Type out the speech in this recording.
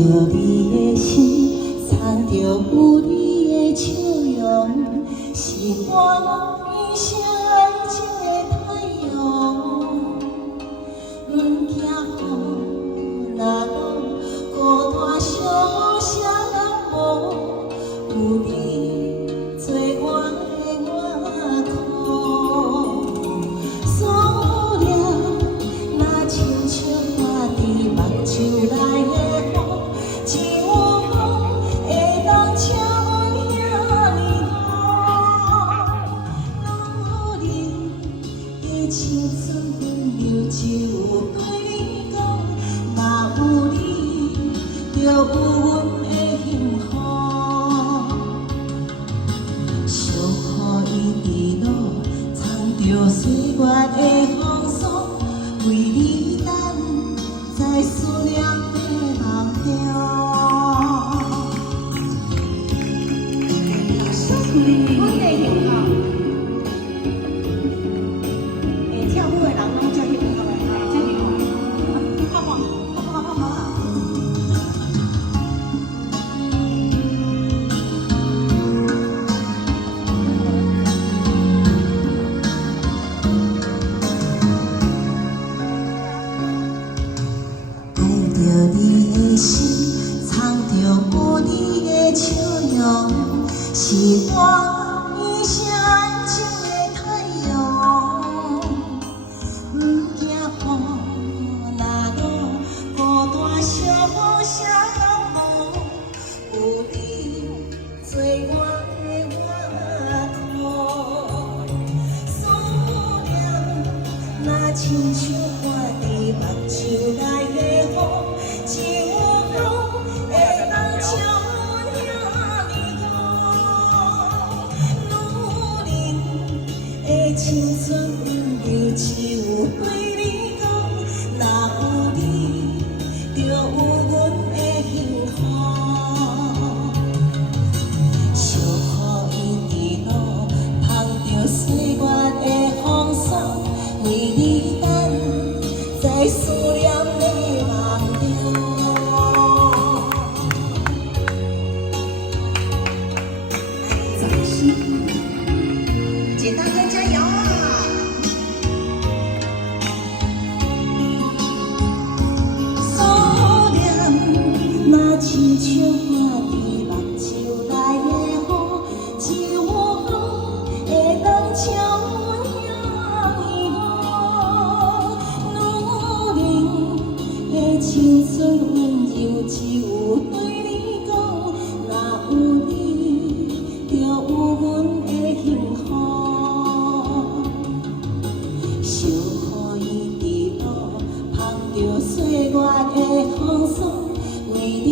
着你的心，藏着有你的笑容，是我一生爱情的太阳。不惊雨若落，孤单伤谁人无？有你做我的外套，思念若亲像我伫目睭内的风，一有风会当请阮遐尼好。努力的青春温柔只有对你讲，嘛有你就有阮的幸福。小雨一直落，藏着岁月的风霜，为你等，在思念的梦中。阮的幸福，会跳舞的人拢足幸福的，足幸福。看我，看我。爱着你的心，藏着有你的笑容，是我一生爱情的太阳。不惊雨若落，孤单伤谁人无？有你做我的外套。思念若亲像我伫目睭内的风，一有风会当请阮遐尼好。女人的青春温柔只有对你讲，若有你就有阮的幸福。小雨一直落，捧着岁月的风霜，为你等，在思念的梦中。掌声，简单哥加油啊！思念若亲像我伫目睭内的风，一有风会当请阮遐尼好。女人的青春温柔只有对你讲，若有你就有阮的幸福。小雨一直落，捧着岁月的风霜，为你